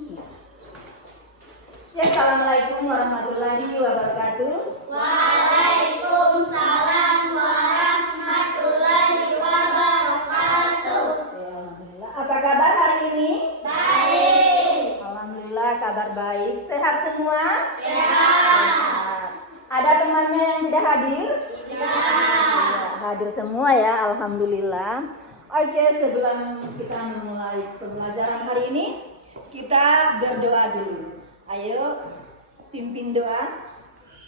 Bismillah. Ya, assalamualaikum warahmatullahi wabarakatuh. Waalaikumsalam warahmatullahi wabarakatuh. Ya, alhamdulillah. Apa kabar hari ini? Baik. Alhamdulillah kabar baik. Sehat semua? Sehat. Ada temannya yang tidak hadir? Tidak. Ya, hadir semua ya, alhamdulillah. Oke, sebelum kita memulai pembelajaran hari ini, kita berdoa dulu. Ayo, pimpin doa.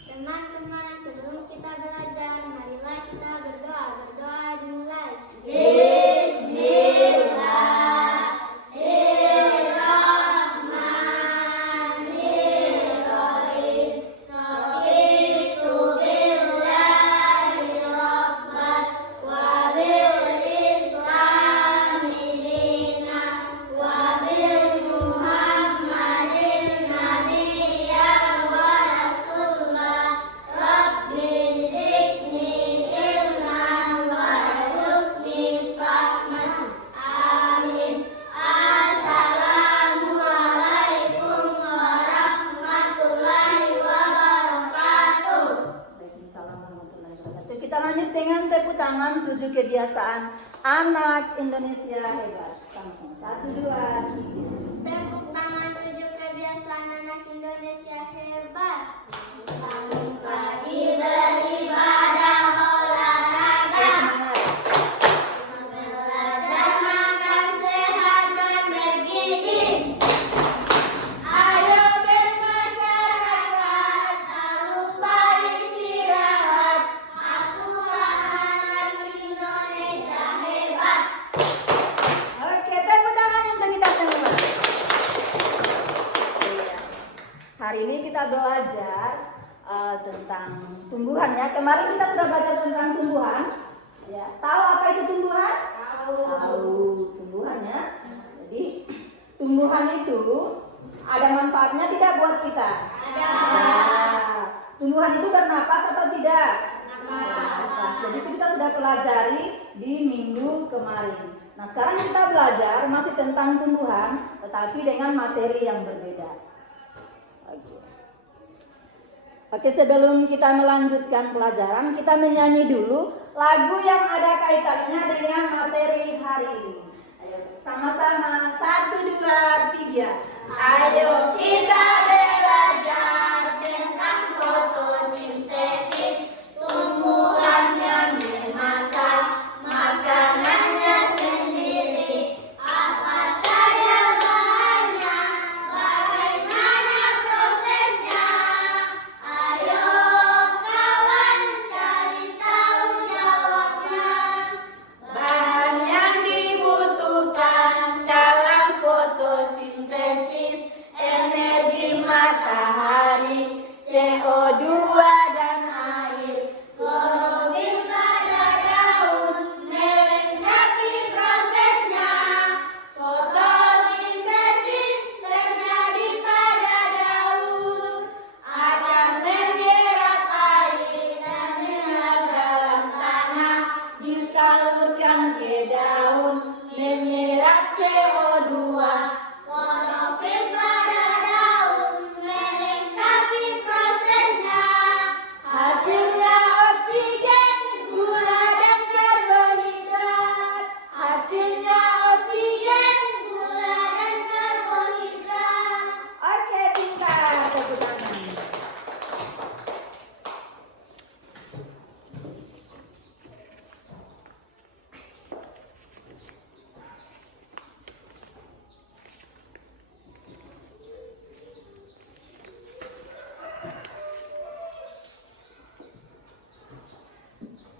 Teman-teman, sebelum kita belajar, marilah kita berdoa. Berdoa dimulai. Bismillahirrahmanirrahim. Raditu billahi rabban wa bil islami dinan wa bil muhammadin nabiyyan wa rasulullah. Rabbi zidni ilman warzuqni fahman. Amin. Assalamualaikum warahmatullahi wabarakatuh. Waalaikumsalam warahmatullahi wabarakatuh. Kita lanjut dengan tepuk tangan 7 kebiasaan anak Indonesia hebat. Sama-sama. 1, 2, 3. Tepuk tangan 7 kebiasaan anak Indonesia hebat. Bangun pagi beribadah olahraga. Belajar makan sehat dan bergizi. Ayo bermasyarakat, tak lupa istirahat. Akulah anak Indonesia hebat. Oke, tepuk tangan untuk kita semua. Iya. Hari ini kita belajar tentang tumbuhan ya. Kemarin kita sudah belajar tentang tumbuhan. Ya, tahu apa itu tumbuhan? Tahu tumbuhannya. Jadi tumbuhan itu ada manfaatnya tidak buat kita? Ada. Nah, tumbuhan itu bernapas atau tidak? Bernapas. Jadi kita sudah pelajari di minggu kemarin. Nah, sekarang kita belajar masih tentang tumbuhan, tetapi dengan materi yang berbeda. Oke, sebelum kita melanjutkan pelajaran, kita menyanyi dulu lagu yang ada kaitannya dengan materi hari ini. Ayo, sama-sama. 1, 2, 3. Ayo kita belajar tentang fotosintesis, tumbuhan yang bermasa, makanannya sendiri, apa saja bahannya, bagaimana prosesnya. Ayo kawan cari tahu jawabnya. Bahan yang dibutuhkan dalam fotosintesis: energi matahari, CO2 dan air. Klorofil pada daun melengkapi prosesnya. Fotosintesis terjadi pada daun, akan menyerap air dan mineral dalam tanah, disalurkan ke daun, menyerap CO2. Klorofil pada daun melengkapi prosesnya. Hasilnya oksigen, gula dan karbohidrat. Hasilnya oksigen, gula dan karbohidrat. Oke, pintar. Tepuk tangan.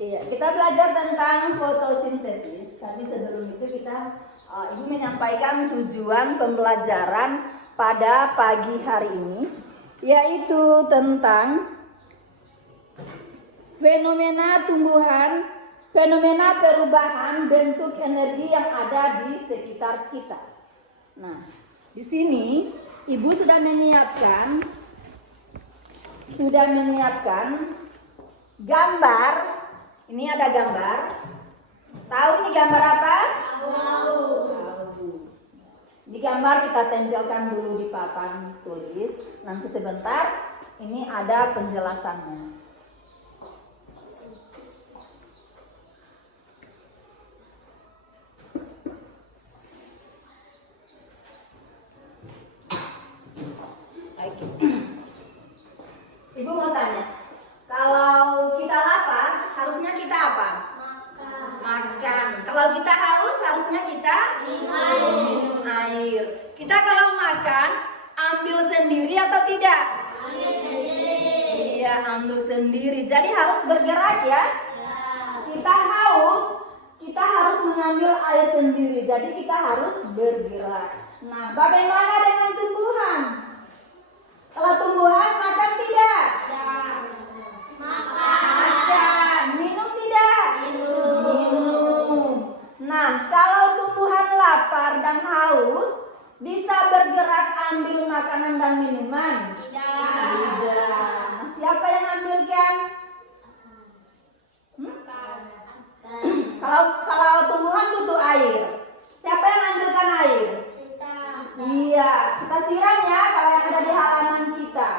Iya, kita belajar tentang fotosintesis. Tapi sebelum itu Ibu menyampaikan tujuan pembelajaran pada pagi hari ini, yaitu tentang fenomena tumbuhan, fenomena perubahan bentuk energi yang ada di sekitar kita. Nah, di sini Ibu sudah menyiapkan gambar. Ini ada gambar. Tahu nih gambar apa? Tahu. Di gambar kita tempelkan dulu di papan tulis. Nanti sebentar ini ada penjelasannya. Ibu mau tanya, kalau kita lapar, harusnya kita apa? Makan. Kalau kita haus, harusnya kita minum air. Kita kalau makan, ambil sendiri atau tidak? Iya, ambil sendiri. Jadi harus bergerak ya. Kita haus, kita harus mengambil air sendiri. Jadi kita harus bergerak. Nah, bagaimana dengan tumbuhan? Kalau tumbuhan makan tidak? Makan. Minum tidak? Minum. Nah, kalau tumbuhan lapar dan haus, bisa bergerak ambil makanan dan minuman? Tidak. Nah, siapa yang ambilkan? Kalau tumbuhan butuh air, siapa yang ambilkan air? Iya, kita siram ya kalau yang ada di halaman kita.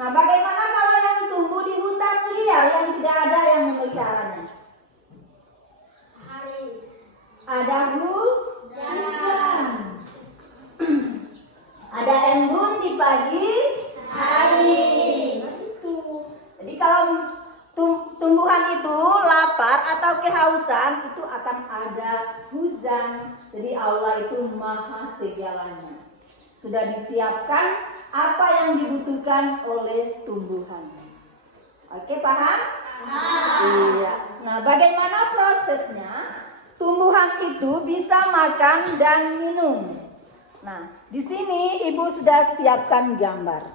Nah, bagaimana kalau yang tumbuh di hutan liar yang tidak ada yang memeliharanya? Ada hujan. Ada embun di pagi hari. Jadi kalau tumbuhan itu lapar atau kehausan, itu akan ada hujan. Jadi Allah itu maha segalanya. Sudah disiapkan apa yang dibutuhkan oleh tumbuhan. Oke, paham? Iya. Nah, bagaimana prosesnya? Tumbuhan itu bisa makan dan minum. Nah, di sini Ibu sudah siapkan gambar.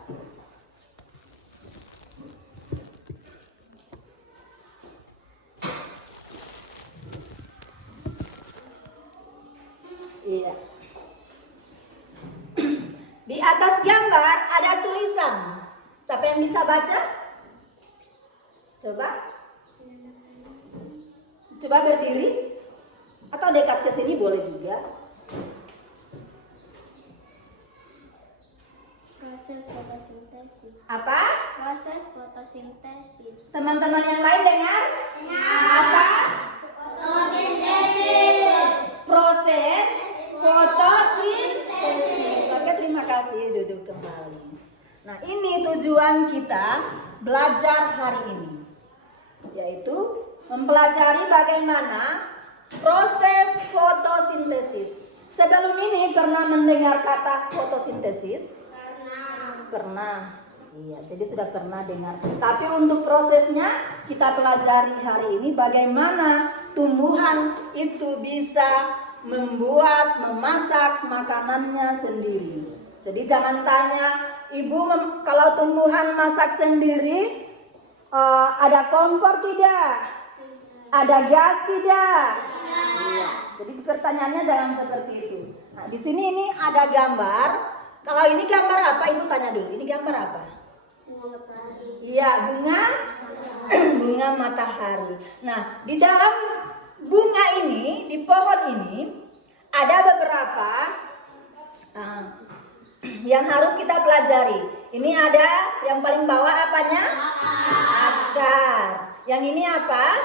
Iya. Di atas gambar ada tulisan. Siapa yang bisa baca? Coba. Coba berdiri. Atau dekat ke sini boleh juga. Proses fotosintesis. Apa? Proses fotosintesis. Teman-teman yang lain dengar? Apa? Fotosintesis. Proses fotosintesis. Oke, terima kasih. Duduk kembali. Nah, ini tujuan kita belajar hari ini, yaitu mempelajari bagaimana proses fotosintesis. Sebelum ini pernah mendengar kata fotosintesis? Pernah. Iya, jadi sudah pernah dengar. Tapi untuk prosesnya kita pelajari hari ini bagaimana tumbuhan itu bisa membuat, memasak makanannya sendiri. Jadi jangan tanya, Ibu kalau tumbuhan masak sendiri ada kompor tidak? Ada gas tidak? Iya. Jadi pertanyaannya jangan seperti itu. Nah, di sini ini ada gambar. Kalau ini gambar apa? Ibu tanya dulu. Ini gambar apa? Iya, bunga matahari. Nah, di dalam bunga ini, di pohon ini ada beberapa yang harus kita pelajari. Ini ada yang paling bawah apanya? Akar. Yang ini apa?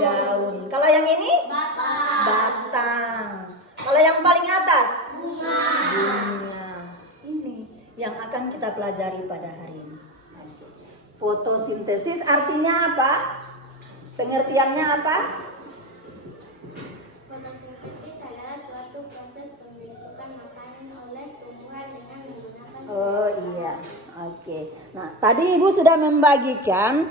Daun. Kalau yang ini? Batang. Kalau yang paling atas? Bunga. Ini yang akan kita pelajari pada hari ini. Fotosintesis artinya apa? Pengertiannya apa? Fotosintesis adalah suatu proses pembentukan makanan oleh tumbuhan dengan menggunakan. Oh iya, oke. Nah, tadi Ibu sudah membagikan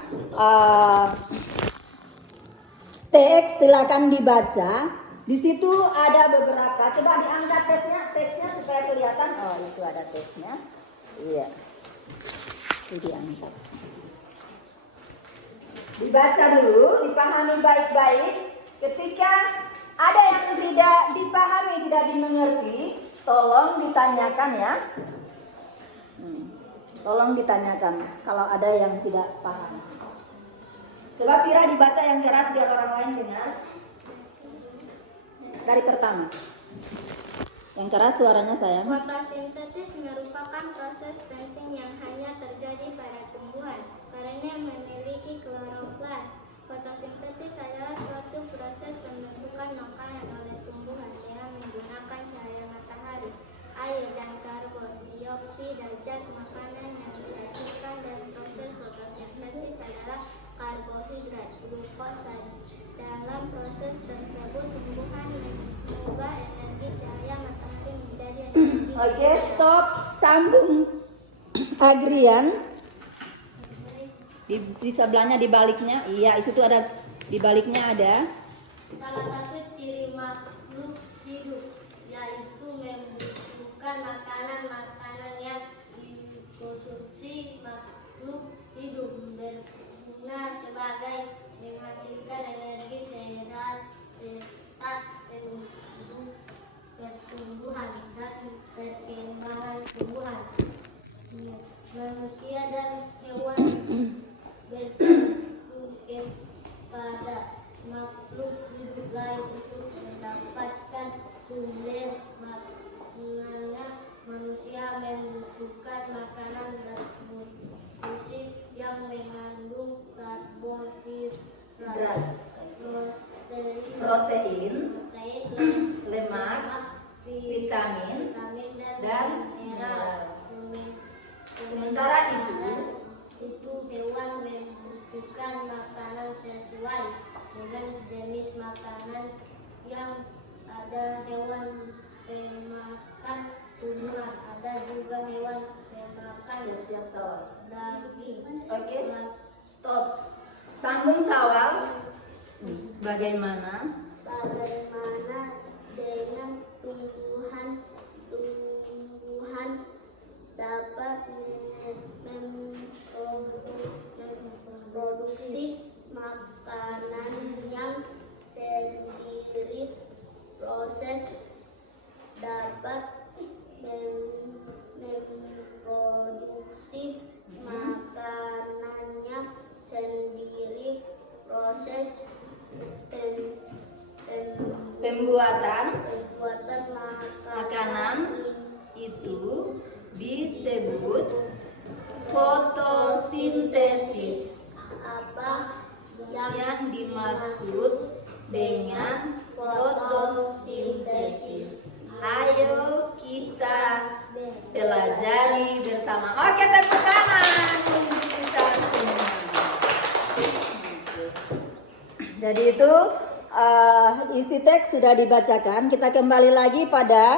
teks, silakan dibaca. Di situ ada beberapa. Coba diangkat teksnya supaya kelihatan. Oh, itu ada teksnya. Iya. Itu diangkat. Dibaca dulu, dipahami baik-baik. Ketika ada yang tidak dipahami, tidak dimengerti, tolong ditanyakan ya. Tolong ditanyakan kalau ada yang tidak paham. Coba Pira dibaca yang keras biar orang lain dengar. Dari pertama. Yang keras suaranya sayang. Fotosintesis merupakan proses penting yang hanya terjadi pada tumbuhan karena memiliki kloroplas. Fotosintesis adalah suatu proses pembentukan makanan oleh tumbuhan dengan menggunakan cahaya matahari, air, dan karbon dioksida zat makanan yang dihasilkan dari proses fotosintesis adalah karbohidrat, glukosa. Dalam proses tersebut, tumbuhan mengubah energi cahaya matahari menjadi energi. Oke, stop. Sambung. Agrian. Di sebelahnya, di baliknya. Iya, itu tuh ada. Di baliknya ada. Salah satu ciri makhluk hidup yaitu membutuhkan makanan yang dikonsumsi makhluk hidup berguna sebagai menghasilkan energi sehat penduduk pertumbuhan dan perkembangan tumbuhan. Manusia dan hewan bergantung kepada makhluk hidup lain untuk mendapatkan sumber makanan. Manusia membutuhkan makanan bernutrisi yang mengandung karbohidrat, Protein, lemak, vitamin, dan mineral. Sementara itu, hewan membutuhkan makanan sesuai dengan jenis makanan yang ada. Hewan pemakan tumbuhan, ada juga hewan pemakan siap sawal. daging. Oke, stop. Sambung sawal. Bagaimana dengan tumbuhan dapat memproduksi makanan yang sendiri. Proses dapat memproduksi makanannya sendiri. Proses pembuatan makanan itu disebut fotosintesis. apa Yang dimaksud dengan fotosintesis, ayo kita pelajari bersama. Oke, tepuk tangan untuk kita semua. Jadi itu isi teks sudah dibacakan. Kita kembali lagi pada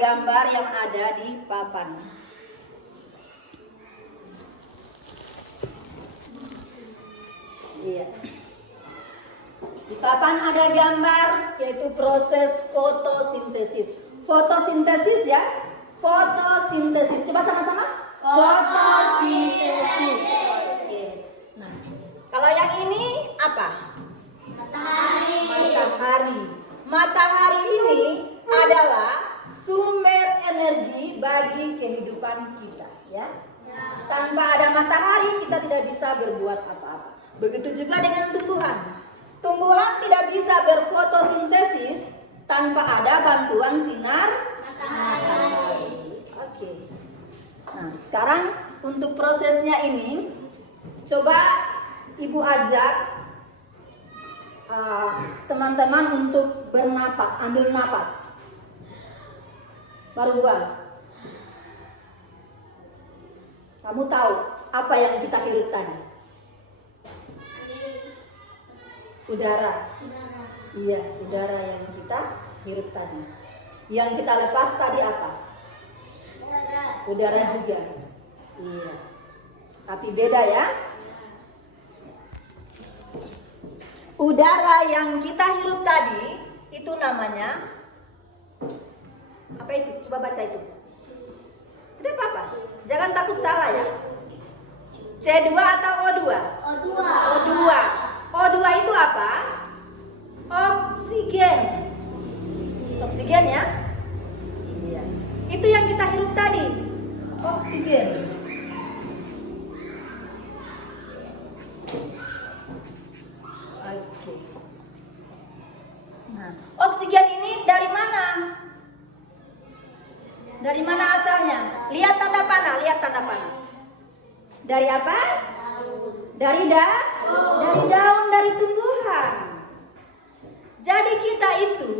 gambar yang ada di papan. Iya. Di papan ada gambar yaitu proses fotosintesis. Fotosintesis ya. Fotosintesis. Coba sama-sama. Fotosintesis. Oke. Nah, kalau yang ini apa? Matahari. Matahari ini adalah sumber energi bagi kehidupan kita, ya. Tanpa ada matahari kita tidak bisa berbuat apa-apa. Begitu juga dengan tumbuhan. Tumbuhan tidak bisa berfotosintesis tanpa ada bantuan sinar matahari. Oke. Nah, sekarang untuk prosesnya ini, coba Ibu ajak teman-teman untuk bernapas, ambil napas. Baru buang. Kamu tahu apa yang kita hirup tadi? Udara. Iya, udara yang kita hirup tadi. Yang kita lepas tadi apa? Udara juga. Iya. Tapi beda ya. Udara yang kita hirup tadi itu namanya apa itu? Coba baca itu. Tidak apa-apa. Jangan takut salah ya. C2 atau O2? O2. O2 itu apa? Oksigen. Oksigen ya? Iya. Itu yang kita hirup tadi. Oksigen. Oke. Nah, Dari mana asalnya? Lihat tanda panah, lihat tanda panah. Dari apa? Dari daun, dari tumbuhan. Jadi kita itu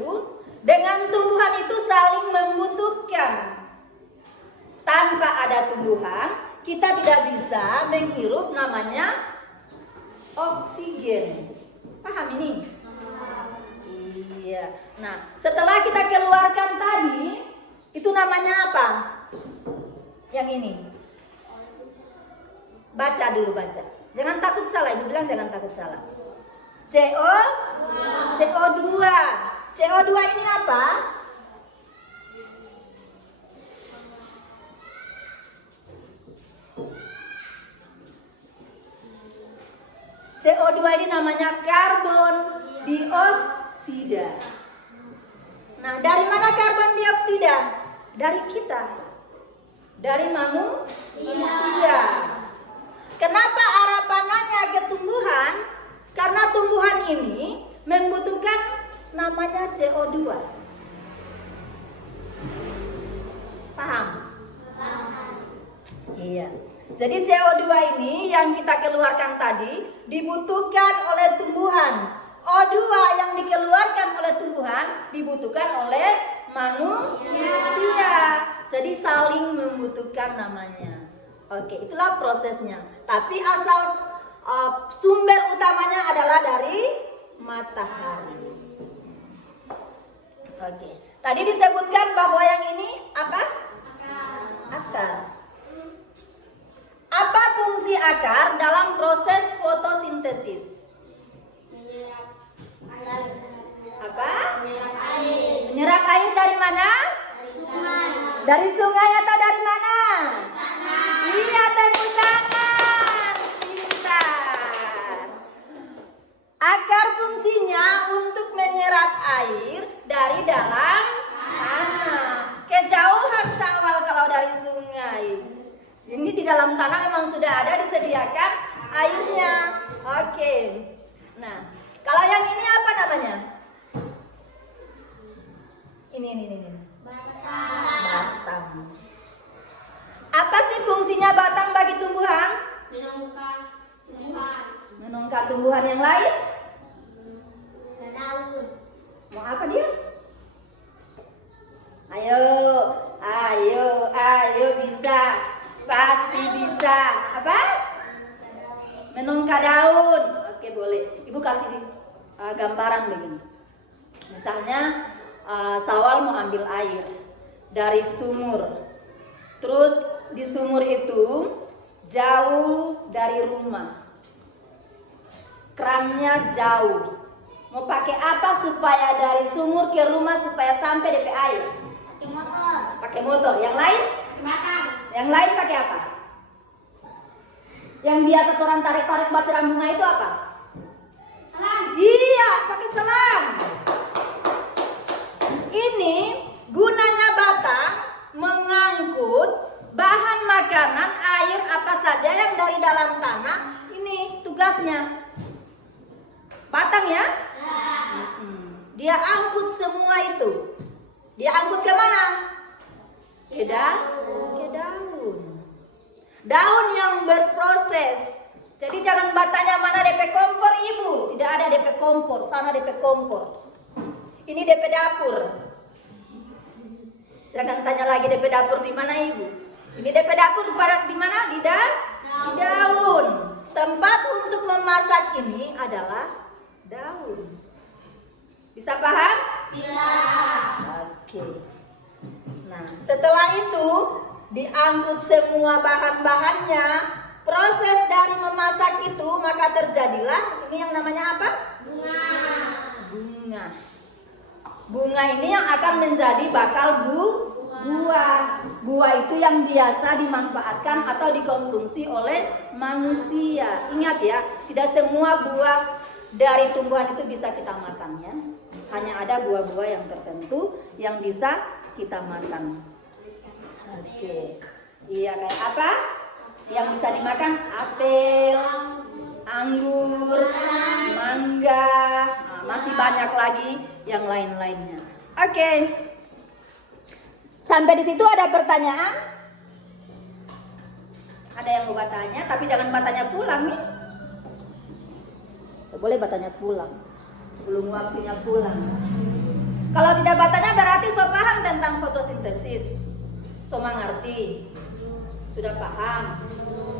dengan tumbuhan itu saling membutuhkan. Tanpa ada tumbuhan, kita tidak bisa menghirup namanya oksigen. Paham ini? Iya. Nah, setelah kita keluarkan tadi, itu namanya apa? Yang ini. Baca dulu, baca. Jangan takut salah, Ibu bilang jangan takut salah. CO2. CO2 ini apa? CO2 ini namanya karbon dioksida. Nah, dari mana karbon dioksida? Dari kita. Dari manusia. Kenapa arah panahnya ke tumbuhan? Karena tumbuhan ini membutuhkan namanya CO2. Paham? Iya. Jadi CO2 ini yang kita keluarkan tadi dibutuhkan oleh tumbuhan. O2 yang dikeluarkan oleh tumbuhan dibutuhkan oleh manusia. Jadi saling membutuhkan namanya. Oke, itulah prosesnya. Tapi asal sumber utamanya adalah dari matahari. Oke. Tadi disebutkan bahwa yang ini apa? Akar. Apa fungsi akar dalam proses fotosintesis? Apa? Menyerap air dari mana? Dari sungai atau dari mana? Iya, tepuk tangan. Pintar. Akar fungsinya untuk menyerap air dari dalam tanah. Kejauhan sawal kalau dari sungai. Ini di dalam tanah memang sudah ada disediakan airnya. Oke. Nah, kalau yang ini apa namanya? Ini. Batang. Apa sih fungsinya batang bagi tumbuhan? Menongkar tumbuhan yang lain? Mau apa dia? Ayo bisa. Pasti bisa. Apa? Menongkar daun. Oke, boleh. Ibu kasih gambaran begini. Misalnya Sawal mau ambil air dari sumur. Terus di sumur itu jauh dari rumah. Kerannya jauh. Mau pakai apa supaya dari sumur ke rumah supaya sampai DP air? Pakai motor. Yang lain? Yang lain pakai apa? Yang biasa orang tarik-tarik basiran bunga itu apa? Selang. Iya, pakai selang. Ini gunanya batang mengangkut bahan makanan, air apa saja yang dari dalam tanah. Ini tugasnya. Batang ya? Dia angkut semua itu. Dia angkut ke mana? Ke daun. Daun yang berproses. Jadi jangan bertanya mana DP kompor ibu. Tidak ada DP kompor, sana DP kompor. Ini DP dapur. Jangan tanya lagi DP dapur di mana ibu. Ini DP dapur di mana? Di daun. Tempat untuk memasak ini adalah daun. Bisa paham? Bisa. Oke. Nah, setelah itu diangkut semua bahan-bahannya, proses dari memasak itu maka terjadilah ini yang namanya apa? Bunga. Bunga ini yang akan menjadi bakal buah. Buah itu yang biasa dimanfaatkan atau dikonsumsi oleh manusia. Ingat ya, tidak semua buah dari tumbuhan itu bisa kita makan ya. Hanya ada buah-buah yang tertentu yang bisa kita makan. Oke. Iya, kayak apa? Yang bisa dimakan apel, anggur, mangga, masih banyak lagi yang lain-lainnya. Oke. Sampai di situ ada pertanyaan? Ada yang mau bertanya, tapi jangan bertanya pulang nih. Tidak boleh bertanya pulang. Belum waktunya pulang. Kalau tidak bertanya berarti so paham tentang fotosintesis. So mengerti. Sudah paham?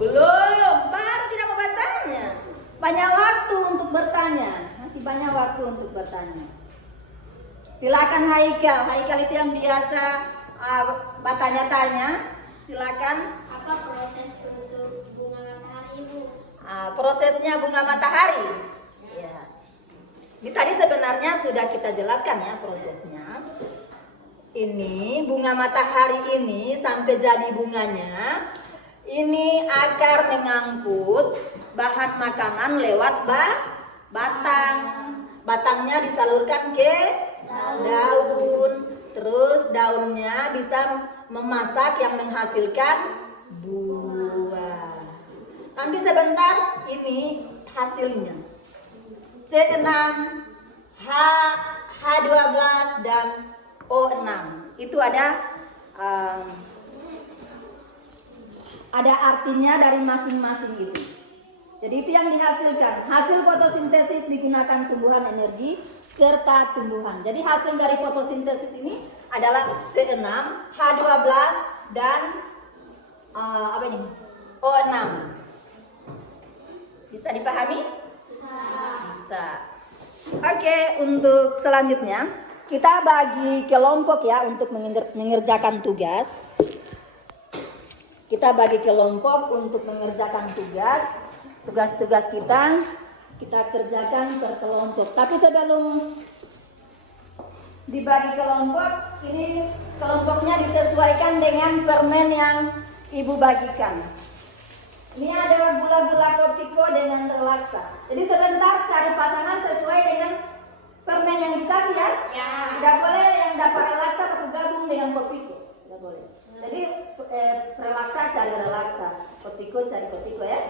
Belum. Baru tidak mau bertanya. Banyak waktu untuk bertanya. Masih banyak waktu untuk bertanya. Silakan Haikal. Haikal itu yang biasa bertanya-tanya. Silakan. Apa proses untuk bunga matahari, Bu? Prosesnya bunga matahari. Ya. Ini tadi sebenarnya sudah kita jelaskan ya prosesnya. Ini bunga matahari ini sampai jadi bunganya, ini akar mengangkut bahan makanan lewat batang. Batangnya disalurkan ke daun. Terus daunnya bisa memasak yang menghasilkan buah. Nanti sebentar ini hasilnya. C6, H12 dan O6. Itu ada artinya dari masing-masing itu. Jadi itu yang dihasilkan. Hasil fotosintesis digunakan tumbuhan energi serta tumbuhan. Jadi hasil dari fotosintesis ini adalah C6, H12 dan O6. Bisa dipahami? Bisa. Oke, untuk selanjutnya kita bagi kelompok ya untuk mengerjakan tugas. Kita bagi kelompok untuk mengerjakan tugas-tugas kita kerjakan per kelompok. Tapi sebelum dibagi kelompok, ini kelompoknya disesuaikan dengan permen yang Ibu bagikan. Ini ada gula-gula kopiko dengan relaksa. Jadi sebentar cari pasangan sesuai dengan permen yang dikasih ya. Tidak boleh yang dapat relaksa tapi gabung dengan kopiko. Tidak boleh. Jadi relaksa cari relaksa, kopiko cari kopiko ya.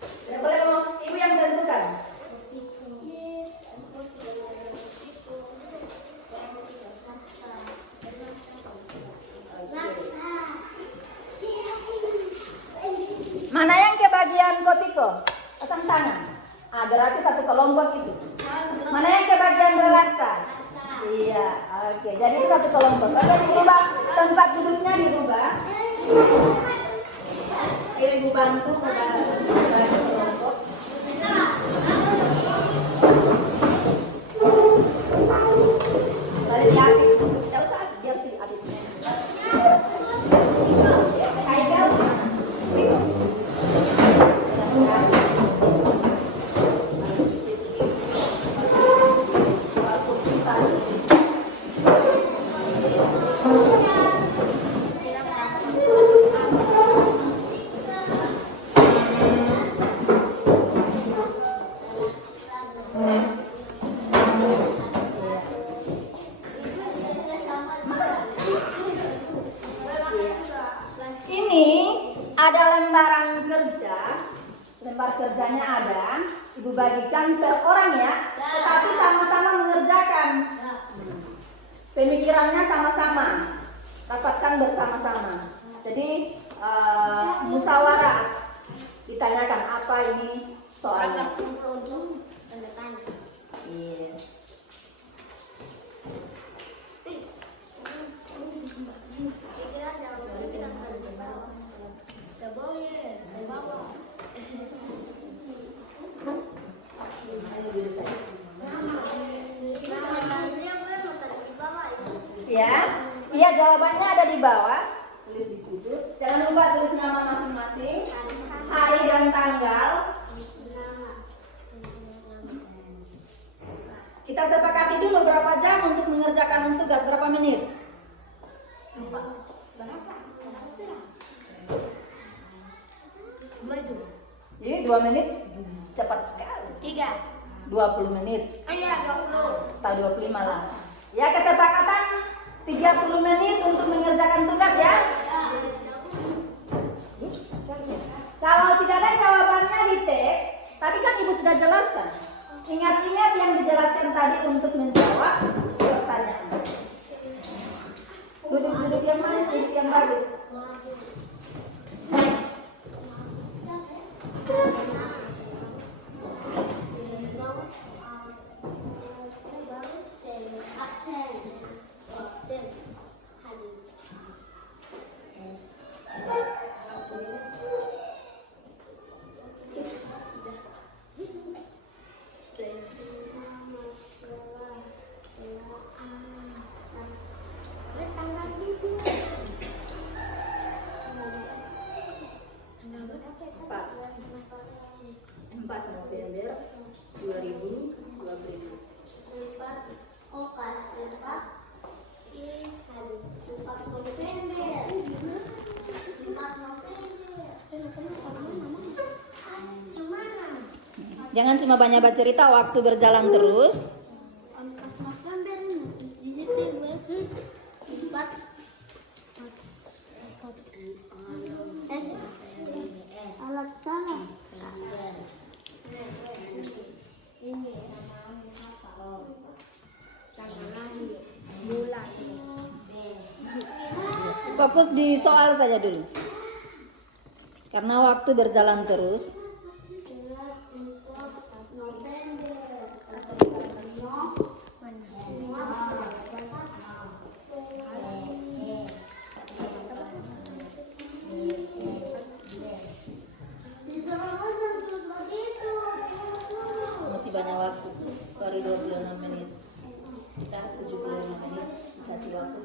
Tidak boleh ibu yang tentukan. Mana yang kebagian kopiko? Pasang tangan. Berarti satu kelompok itu. Mana yang kebagian relaksa? Iya, oke. Jadi itu satu kelompok. Oke, dirubah tempat duduknya dirubah. Ibu bantu bagi kelompok. Lalu diapit. Tidak usah biar si apitnya. Haikal. Lembar kerjanya ada, Ibu bagikan per orang ya, tetapi sama-sama mengerjakan. Pemikirannya sama-sama, dapatkan bersama-sama. Jadi musyawarah, ditanyakan apa ini soalnya. Iya. Ya, iya jawabannya ada di bawah. Tulis di situ. Jangan lupa tulis nama masing-masing, hari dan tanggal. Kita sepakati dulu berapa jam untuk mengerjakan tugas, berapa menit? Jadi 2 menit cepat sekali. 20 menit. Atau 25 lah. Ya, kesepakatan 30 menit untuk mengerjakan tugas ya. Kalau tidak ada jawabannya di teks, tadi kan Ibu sudah jelaskan. tadi untuk menjawab pertanyaan. Duduk-duduk yang manis, duduk yang bagus. Empat November 2025. Jangan cuma banyak bercerita, waktu berjalan terus. Alat sana. Fokus di soal saja dulu. Karena waktu berjalan terus. Masih banyak waktu. Baru 26 menit. Kita 75 menit. Dikasih waktu.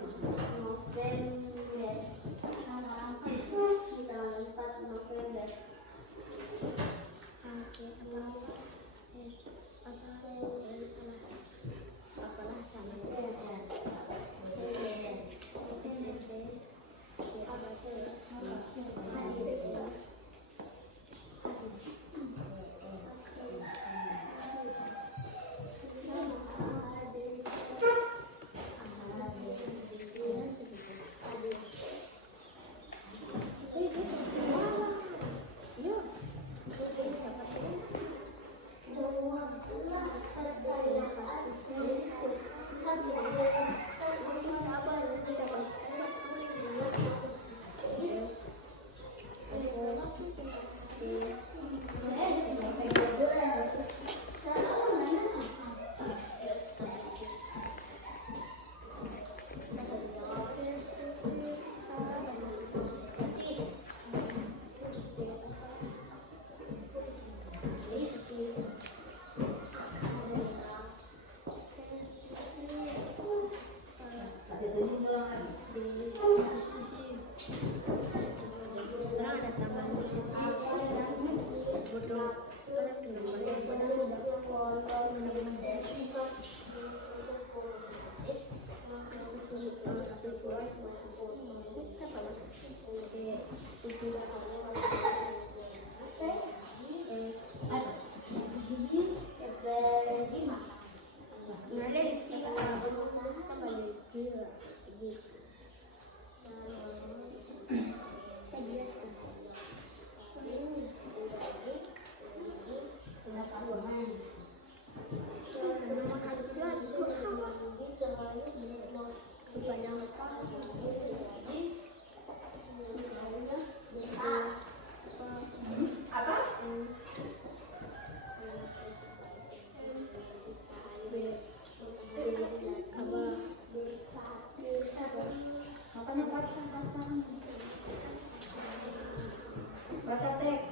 Baca teks.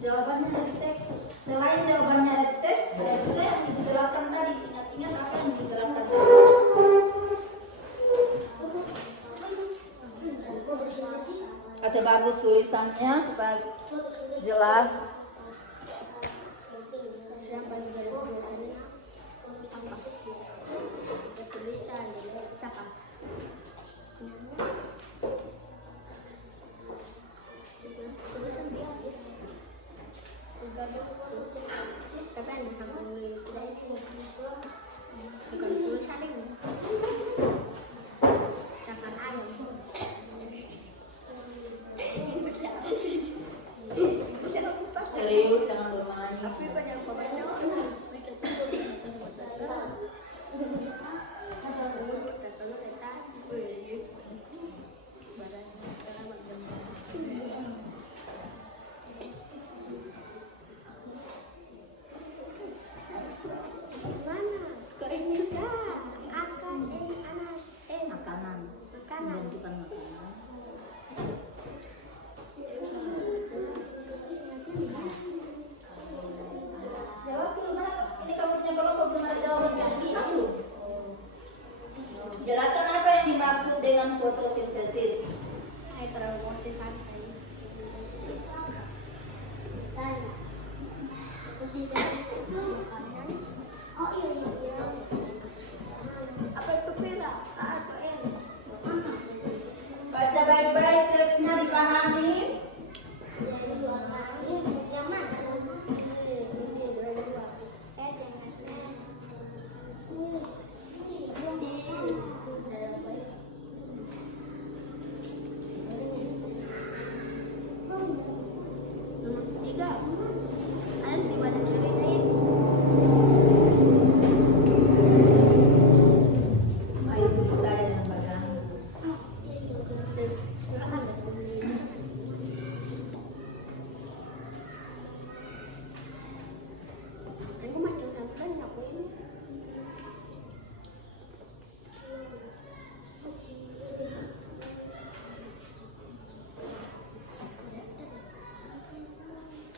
Jawabannya dari teks. Selain jawabannya dari teks, ada juga yang dijelaskan tadi. Ingat-ingat apa yang dijelaskan tadi. Kasih bagus tulisannya supaya jelas. Serius, jangan bermain. masih dari makanan. Oh iya. Apa itu pera? Apa ini? Baca baik-baik teksnya dipahami. Yang mana? Tiga. Ada di mana ceritain? Ayo duduk saja dengan badan. Aku macam sampai aku ini.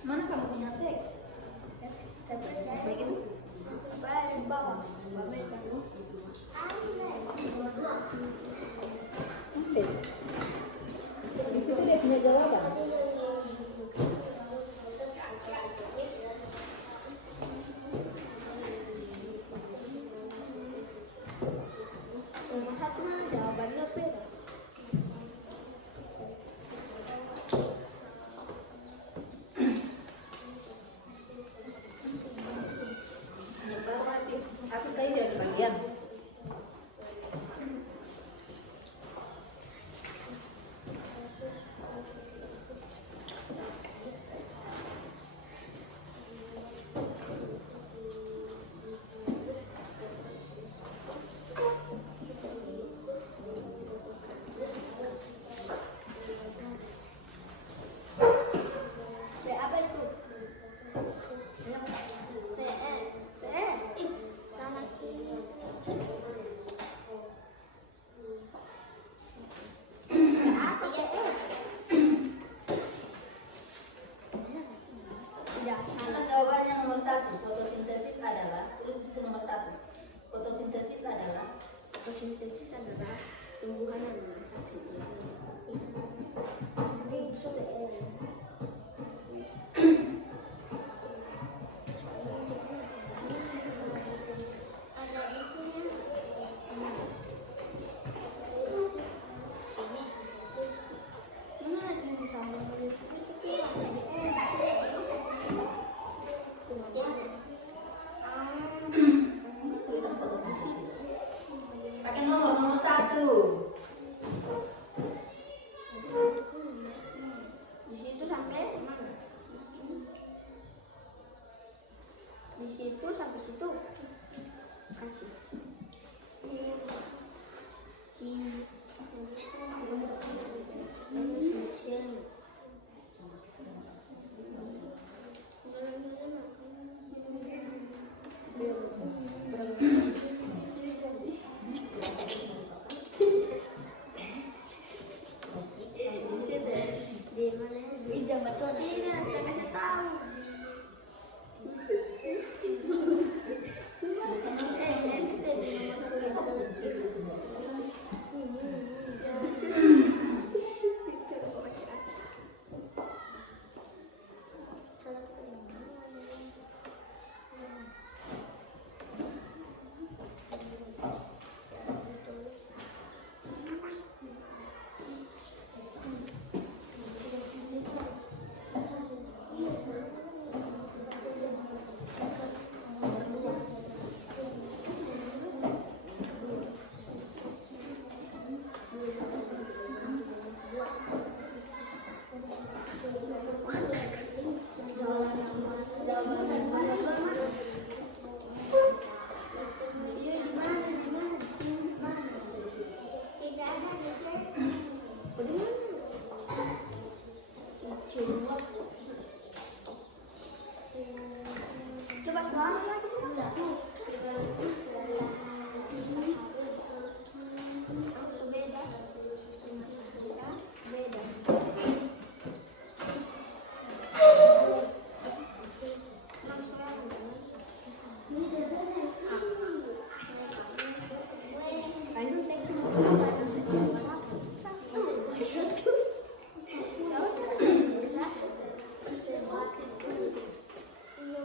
Mana kamu punya teks? Begini. Apa di bawah? Di situ dia punya jawaban. Satu mana jawabannya pera? Aku tadi udah kebagian. Apa itu? Ih, sama kiri. Apa ya? Tidak Maka jawabannya nomor 1. Fotosintesis adalah, tulis di situ nomor 1. Fotosintesis adalah fotosintesis adalah tumbuhan yang memasak ada isinya. Mana lagi bisa menulis tulisan fotosintesis. Pakai nomor 1. di situ sampai mana? Di situ sampai situ kasih. Di mana? Di Jawa Tidak, saya tahu. Coba sekarang lagi. Beda.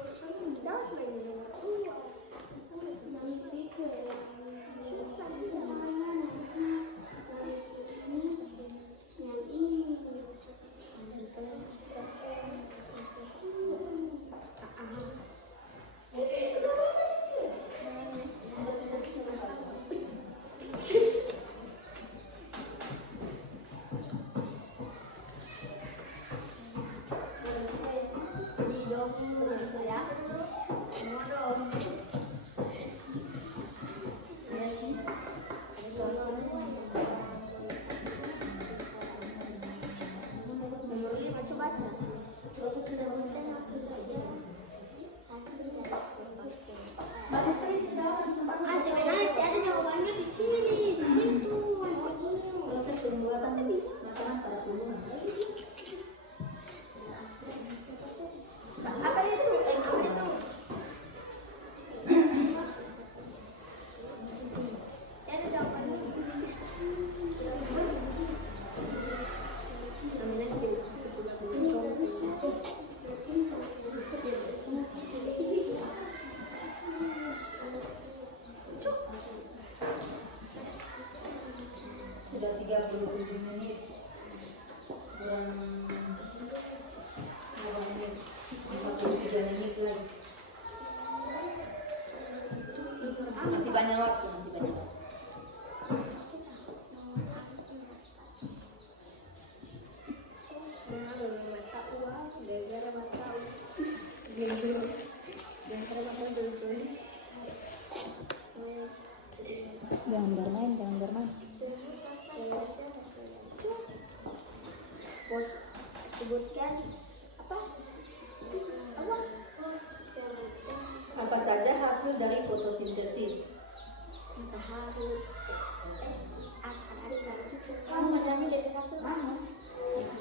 Satu. Ya. Iya sih. Memorinya baca-baca. Sebutkan apa saja hasil dari pembagian. Mati sih, jawab. Sebenarnya ada jawabannya di sini, di situ. Proses pembuatan makanan pada tumbuhan. Apa itu? Apa itu? Ada jawabannya. Sudah 37 menit. Kurang 53 menit lagi. Masih banyak waktu, masih banyak waktu. Jangan bermain, jangan bermain. Sebutkan apa? Apa saja hasil dari fotosintesis? Matahari. Kamu matahari dari hasil mana?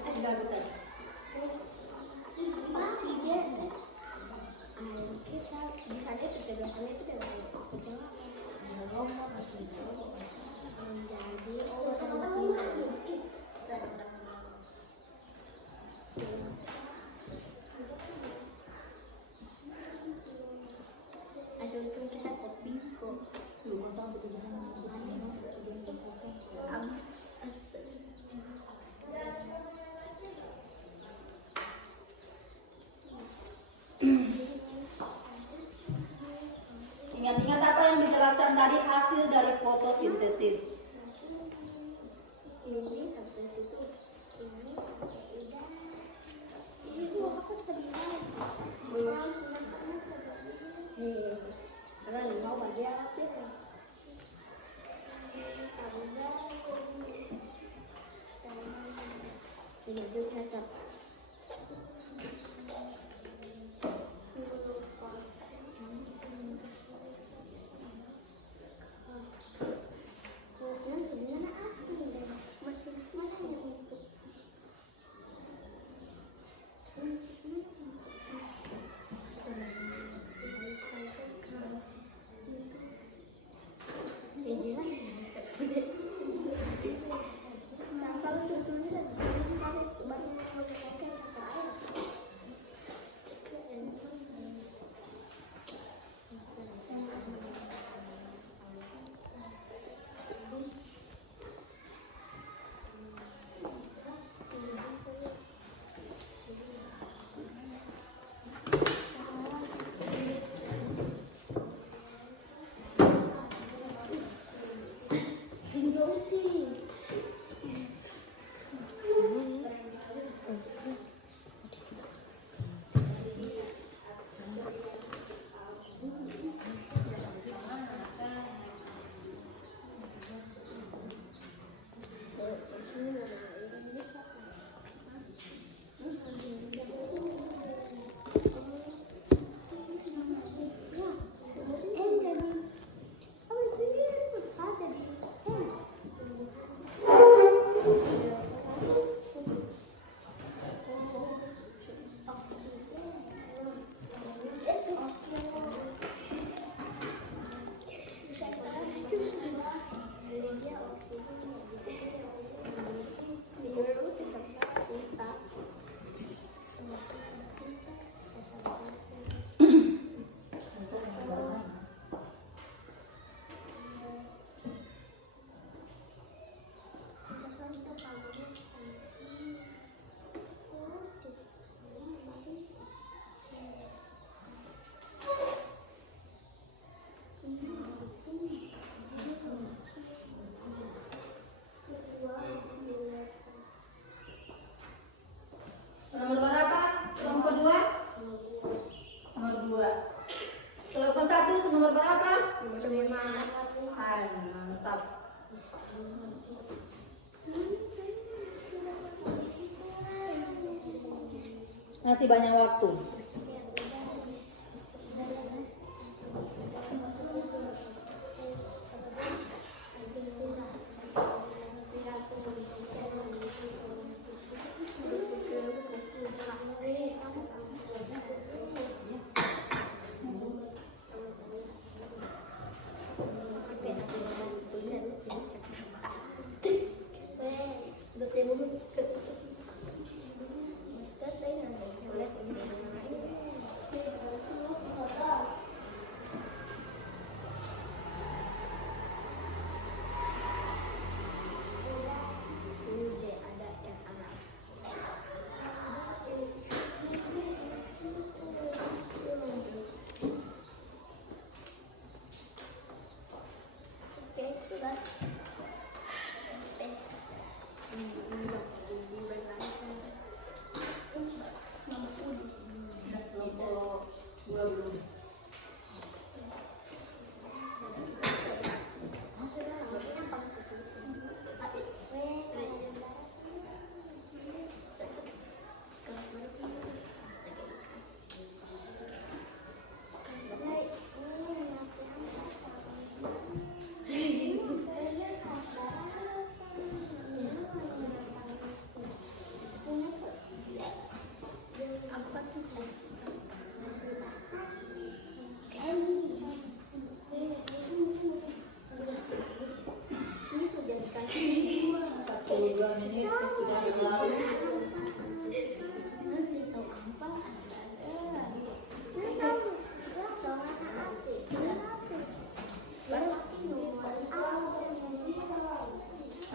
Ada bukan? Pasti dia. Kita bisa lihat kecerdasannya itu dari menjadi ada untung kita kopi kok. Ingat-ingat apa yang dijelaskan tadi hasil dari fotosintesis? Ini sampai situ. Ini udah. Ini semua apa tadi? Nih, karena 5 aja aktif. Ini tuh cocok. Sebenarnya apa? Masih mana yang untuk jelas. nomor berapa? Nomor 5. Mantap. Masih banyak waktu.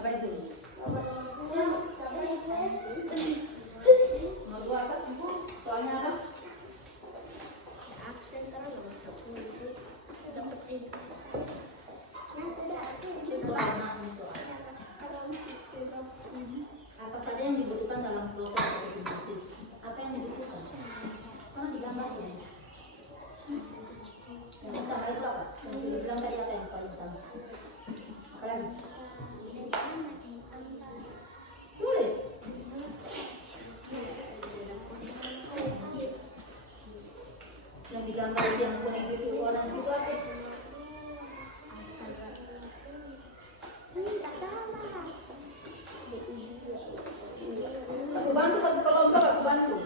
Apa itu? Nomor dua apa? Soalnya apa? Absen terus. Apa saja yang dibutuhkan dalam proses fotosintesis? Apa yang dibutuhkan? Sama digambarnya. Yang utama itu apa? Yang sudah bilang tadi apa yang paling utama? Apa lagi? Tulis. Yang digambar itu yang kuning itu warna itu apa? Aku bantu satu kelompok, aku bantu.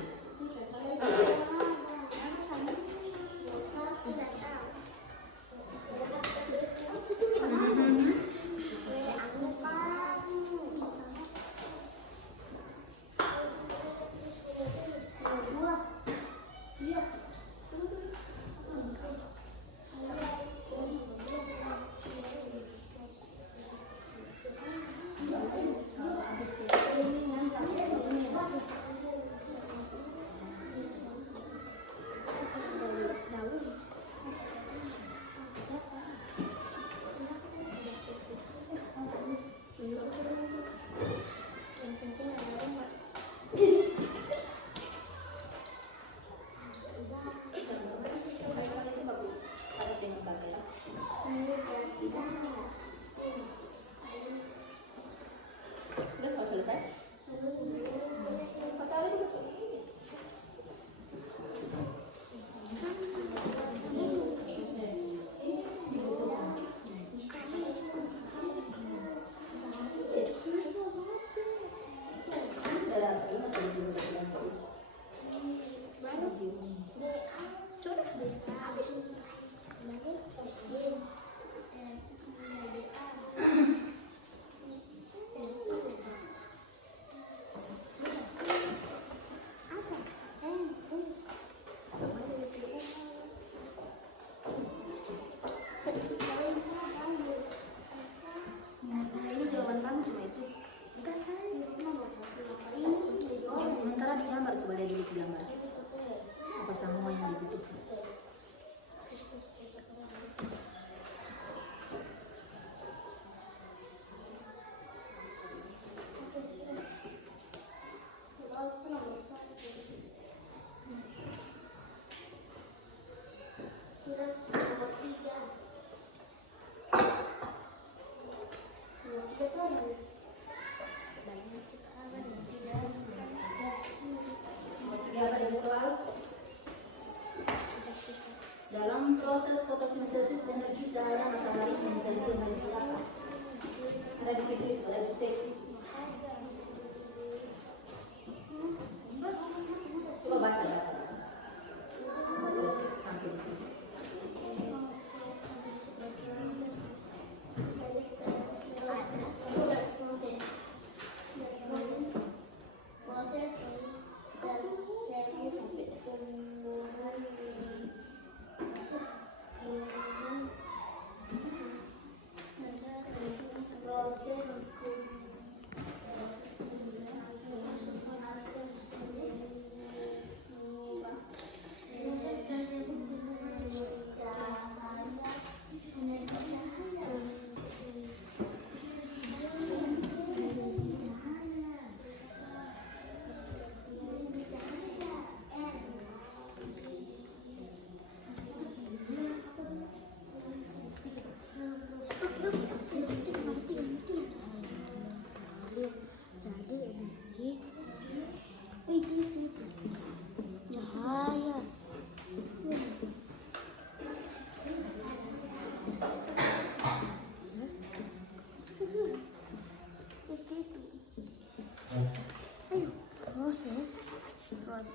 Udah kalau selesai? Sementara digambar, coba lihat dulu digambar. Apa semua yang dibutuhkan? Kira Nomor 3 apa dari soal? Dalam proses fotosintesis energi cahaya matahari menjadi energi apa? Ada di situ, ada di teks. Coba baca. Terus sampai di sini. Cahaya. Proses itu tumbuhan.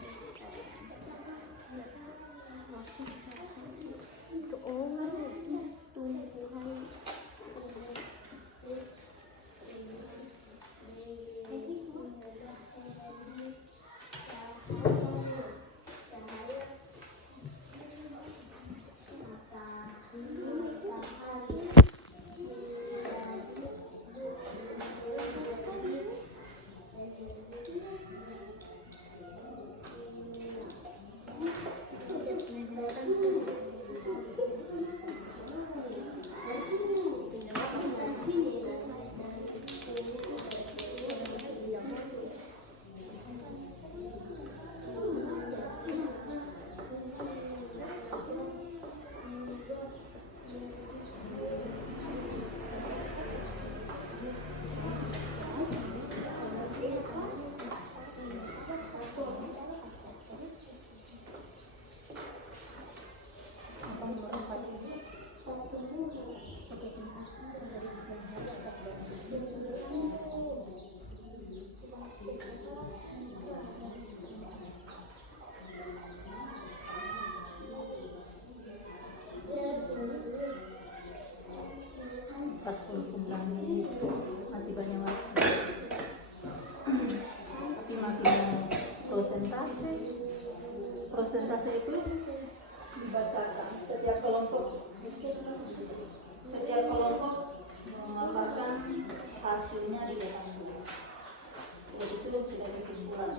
Masih banyak waktu, tapi masih mau prosentase itu dibacakan setiap kelompok menggambarkan hasilnya di dalam tulis. Jadi itu tidak kesimpulan.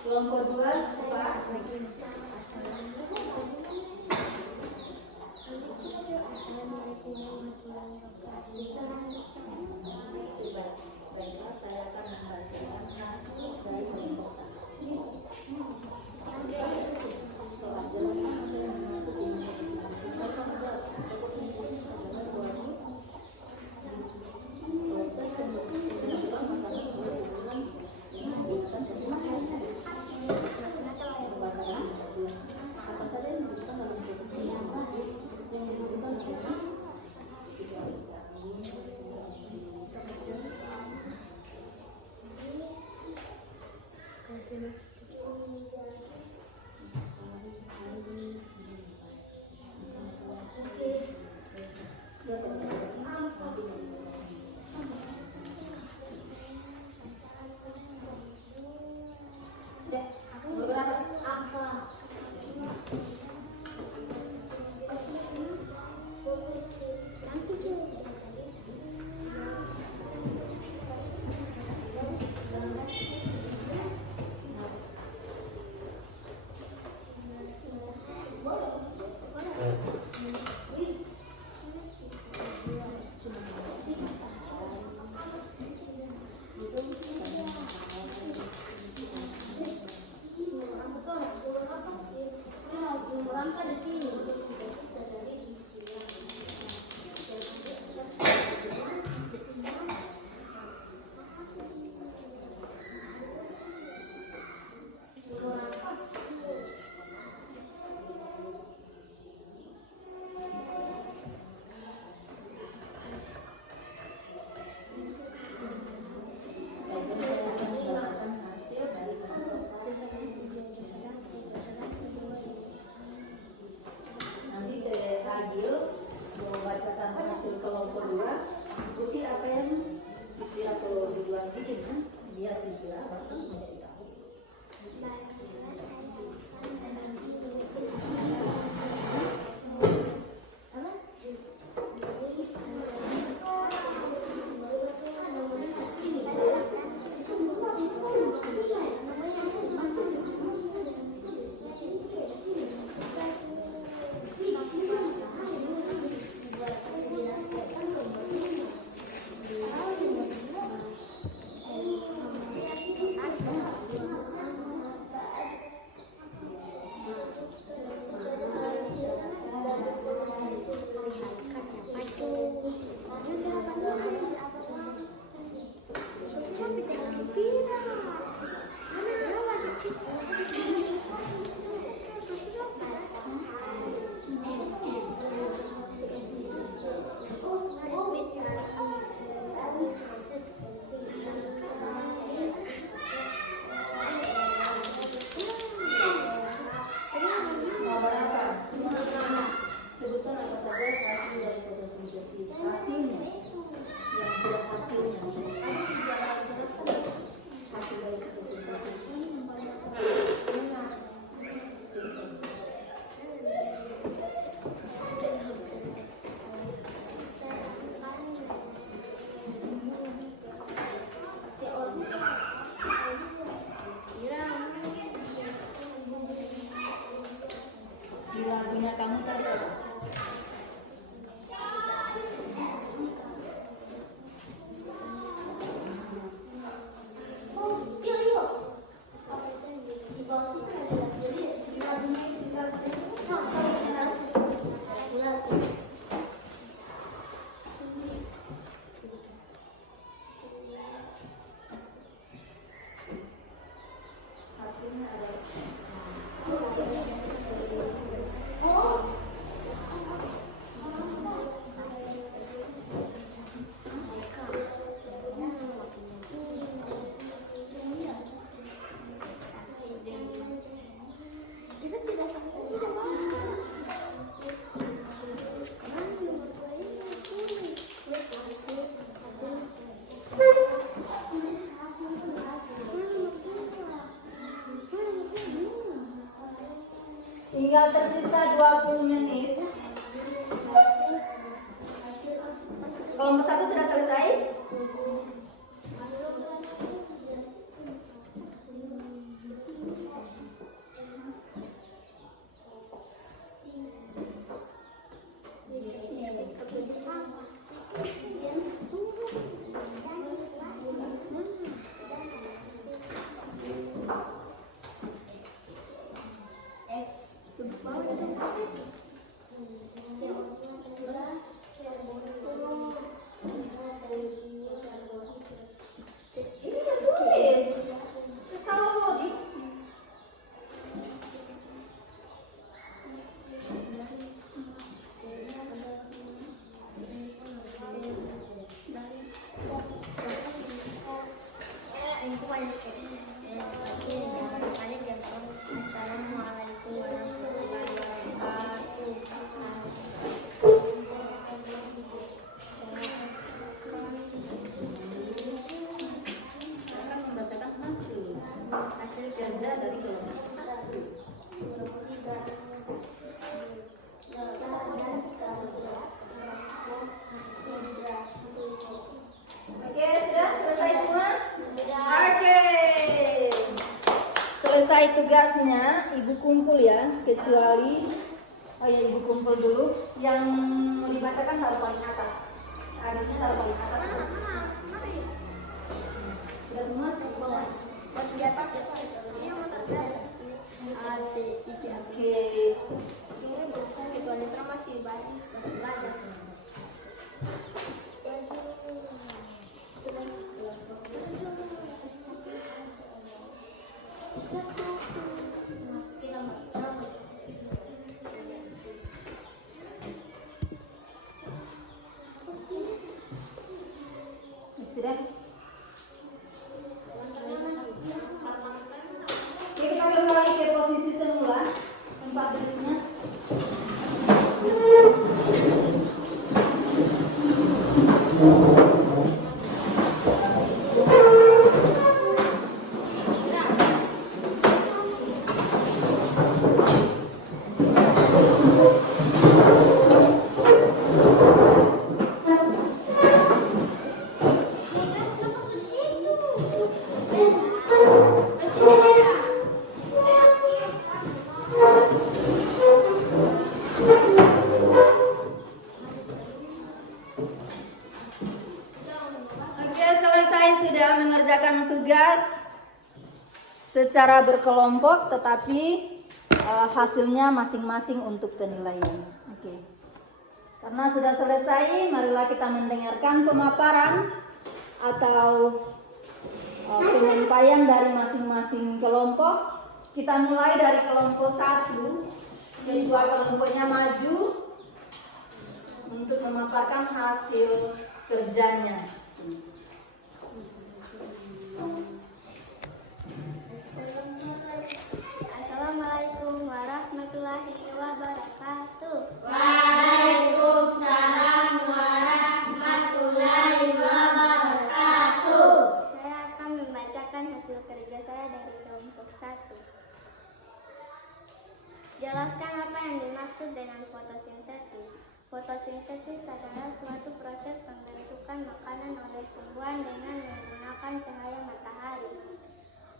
Kelompok 2 coba. Baiklah, saya akan membacakan hasil dari kelompok 1. Soal jelasan yang masuk ini proses pembentukan bikin kan biar juga bagus menjadi tahu. Lagunya kamu tadi apa? Hasilnya ada. Tinggal tersisa 20 menit. Kelompok 1 sudah selesai? Assalamualaikum warahmatullahi wabarakatuh. Akan membacakan hasil kerja dari kelompok 1. Oke, sudah selesai semua? Oke. Selesai tugasnya, Ibu kumpul ya, kecuali Ibu kumpul dulu. Yang mau dibacakan taruh paling atas. Adiknya taruh paling atas. Sudah semua? Bawah. Di atas ya. Oke. Itu Anitra masih belajar. Sudah? Oke, kita kembali ke posisi semula. Tempat duduknya. lain sudah mengerjakan tugas secara berkelompok, tetapi hasilnya masing-masing untuk penilaian. Oke. Karena sudah selesai, marilah kita mendengarkan pemaparan atau penyampaian dari masing-masing kelompok. Kita mulai dari kelompok 1. Jadi dua kelompoknya maju untuk memaparkan hasil kerjanya. Assalamualaikum warahmatullahi wabarakatuh. Waalaikumsalam warahmatullahi wabarakatuh. Saya akan membacakan hasil kerja saya dari kelompok 1. Jelaskan apa yang dimaksud dengan fotosintesis. Fotosintesis adalah suatu proses pembentukan makanan oleh tumbuhan dengan menggunakan cahaya matahari.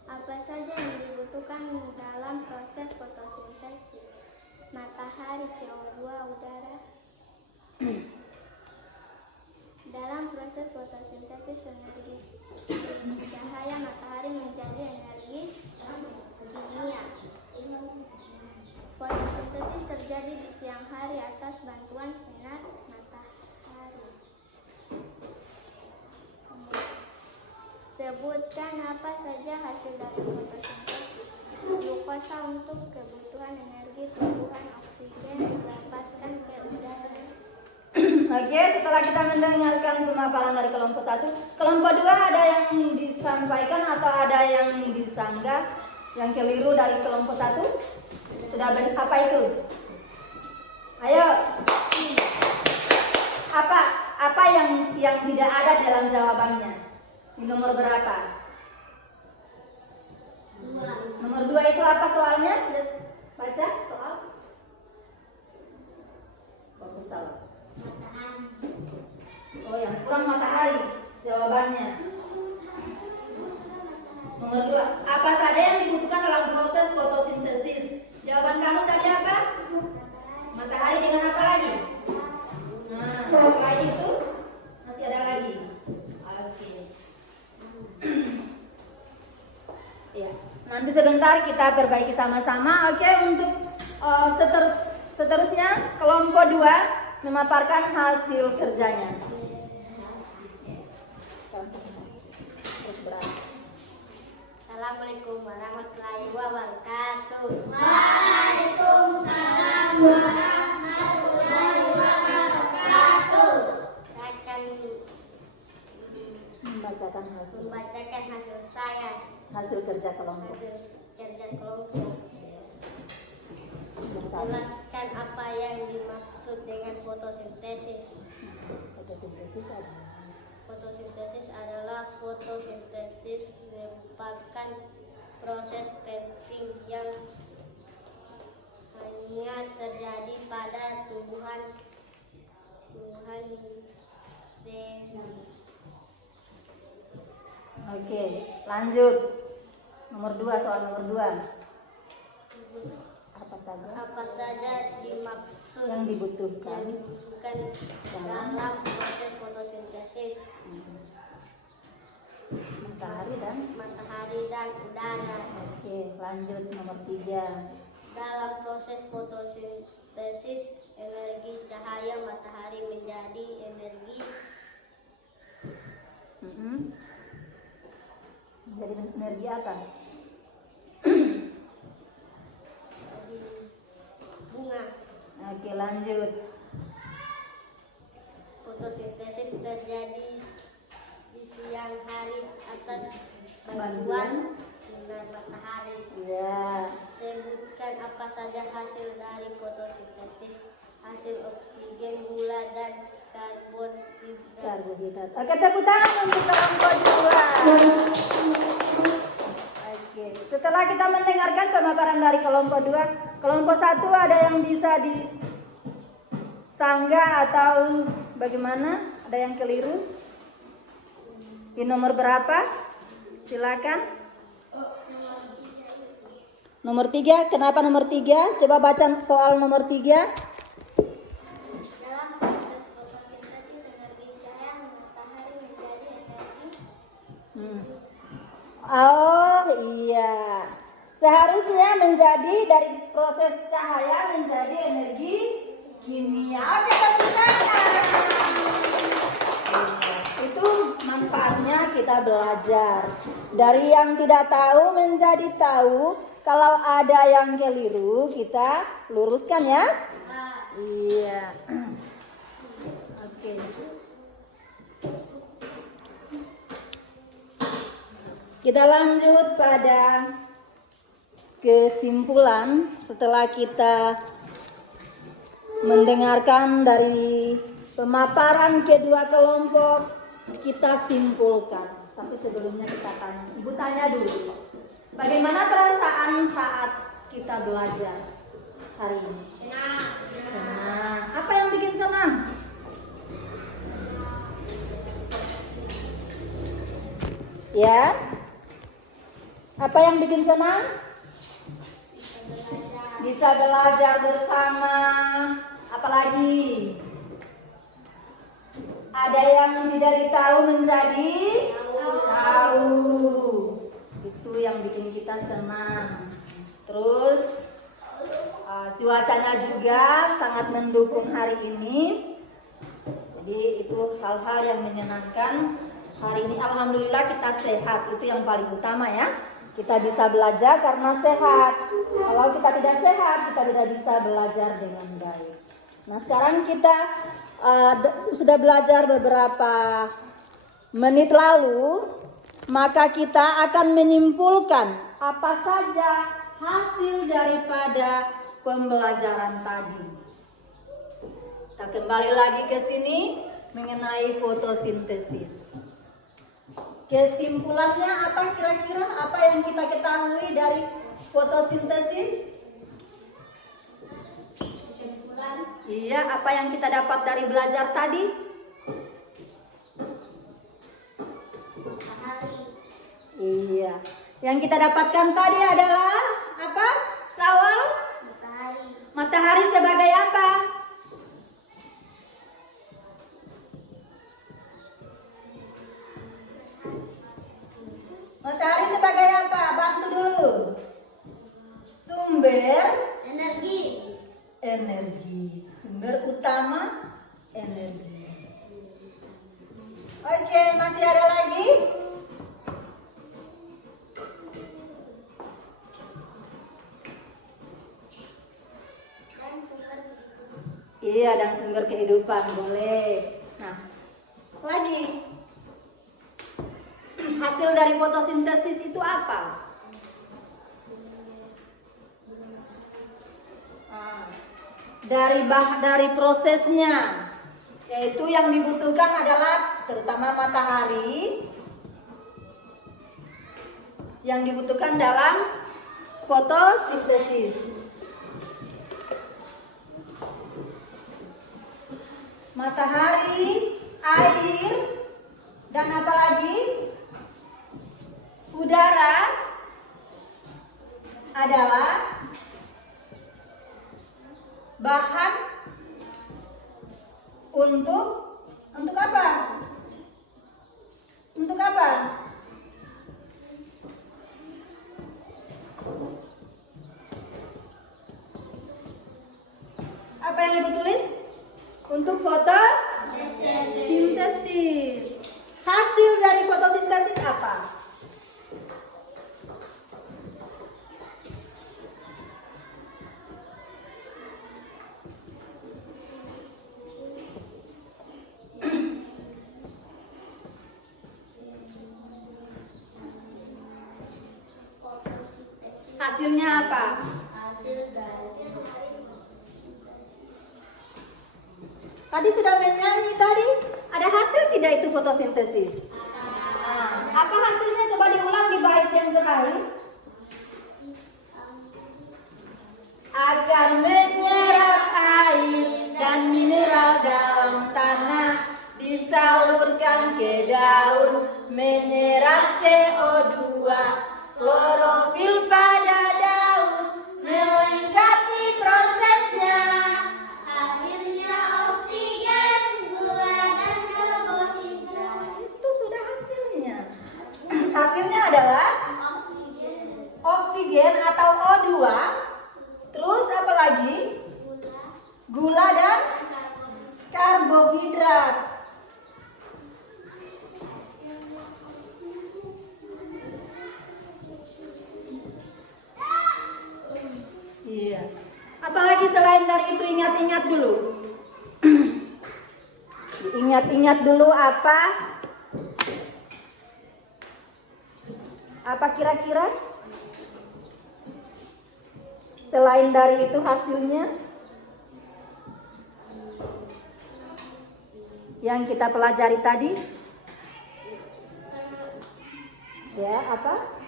Apa saja yang dibutuhkan dalam proses fotosintesis? Matahari, CO2, udara. Dalam proses fotosintesis, energi cahaya matahari menjadi energi kimia. Fotosintesis terjadi di siang hari atas bantuan sinar matahari. Sebutkan apa saja hasil dari fotosintesis. Glukosa untuk kebutuhan energi tumbuhan, oksigen dilepaskan ke udara. Oke, setelah kita mendengarkan pemaparan dari kelompok 1, kelompok 2 ada yang disampaikan atau ada yang disanggah, yang keliru dari kelompok 1? Sudah apa itu? Ayo. Apa yang tidak ada dalam jawabannya? Di nomor berapa? 2. Nomor 2 itu apa soalnya? Baca soal. Fokus salah. Oh, yang kurang matahari jawabannya. Nomor 2, apa saja yang dibutuhkan dalam proses fotosintesis? Jawaban kamu tadi apa? Matahari dengan apa lagi? Nah, selain itu masih ada lagi. Oke. Ya, nanti sebentar kita perbaiki sama-sama. Oke, untuk seterusnya kelompok 2 memaparkan hasil kerjanya. Terus berani. Assalamualaikum warahmatullahi wabarakatuh. Waalaikumsalam warahmatullahi wabarakatuh. Saya akan Membacakan membacakan hasil saya. hasil kerja kelompok. Hasil kerja kelompok. Jelaskan apa yang dimaksud dengan fotosintesis. Fotosintesis adalah Fotosintesis adalah merupakan proses penting yang hanya terjadi pada tumbuhan. Oke, lanjut. Nomor 2, soal nomor 2. Apa saja dimaksud yang dibutuhkan dalam proses fotosintesis? Matahari dan udara. Oke, lanjut nomor 3. Dalam proses fotosintesis, energi cahaya matahari menjadi energi Jadi energi apa? bunga. Oke, lanjut. Fotosintesis terjadi di siang hari atas bantuan sinar matahari. Ya. Sebutkan apa saja hasil dari fotosintesis. Hasil oksigen, gula, dan Karbohidrat. Oke, tepuk tangan untuk kelompok 2. Oke, setelah kita mendengarkan pemaparan dari kelompok 2, kelompok 1 ada yang bisa disanggah atau bagaimana? Ada yang keliru? Di nomor berapa? Silakan. Nomor 3, kenapa nomor 3? Coba baca soal nomor 3. Dalam proses fotosintesis, energi cahaya matahari menjadi energi Oh iya, seharusnya menjadi dari proses cahaya menjadi energi kimia. Oke, tepuk tangan. Itu manfaatnya kita belajar. Dari yang tidak tahu menjadi tahu. Kalau ada yang keliru kita luruskan ya. Iya. Oke. Kita lanjut pada kesimpulan setelah kita mendengarkan dari pemaparan kedua kelompok, kita simpulkan. Tapi sebelumnya kita tanya, Ibu tanya dulu, bagaimana perasaan saat kita belajar hari ini? Senang. Apa yang bikin senang? Ya? Apa yang bikin senang? Bisa belajar bersama. Apalagi? Ada yang tidak ditahu menjadi tahu. Itu yang bikin kita senang. Terus cuacanya juga sangat mendukung hari ini. Jadi itu hal-hal yang menyenangkan. Hari ini alhamdulillah kita sehat. Itu yang paling utama ya. Kita bisa belajar karena sehat. Kalau kita tidak sehat, kita tidak bisa belajar dengan baik. Nah, sekarang kita sudah belajar beberapa menit lalu, maka kita akan menyimpulkan apa saja hasil daripada pembelajaran tadi. Kita kembali lagi ke sini mengenai fotosintesis. Kesimpulannya apa kira-kira? Apa yang kita ketahui dari fotosintesis? Kesimpulan. Iya, apa yang kita dapat dari belajar tadi? Matahari. Iya. Yang kita dapatkan tadi adalah apa? Sawal? Matahari. Matahari sebagai apa? Matahari sebagai apa? Bantu dulu. Sumber Energi. energi. Sumber utama energi. Oke, masih ada lagi? Dan sumber. Iya, dan sumber kehidupan boleh. Nah, lagi. Hasil dari fotosintesis itu apa? Dari prosesnya, yaitu yang dibutuhkan adalah terutama matahari. Yang dibutuhkan dalam fotosintesis. Matahari, air, dan apa lagi? Udara adalah bahan untuk apa? Untuk apa? Apa yang ibu tulis? Untuk fotosintesis. Hasil dari fotosintesis apa? Hasilnya apa? Hasil dari Tadi sudah menyanyi tadi. Ada hasil tidak itu fotosintesis? Apa hasilnya? Coba diulang di bait yang terakhir. Agar menyerap air dan mineral dalam tanah, disalurkan ke daun, menyerap CO2, klorofil pada daun, melengkapi prosesnya. hasilnya oksigen, gula dan karbohidrat. Itu sudah hasilnya. adalah oksigen atau O2. Terus apa lagi? Gula dan karbohidrat. Iya. Apalagi selain dari itu, ingat-ingat dulu. Ingat-ingat dulu apa? Apa kira-kira? Selain dari itu hasilnya yang kita pelajari tadi, ya apa?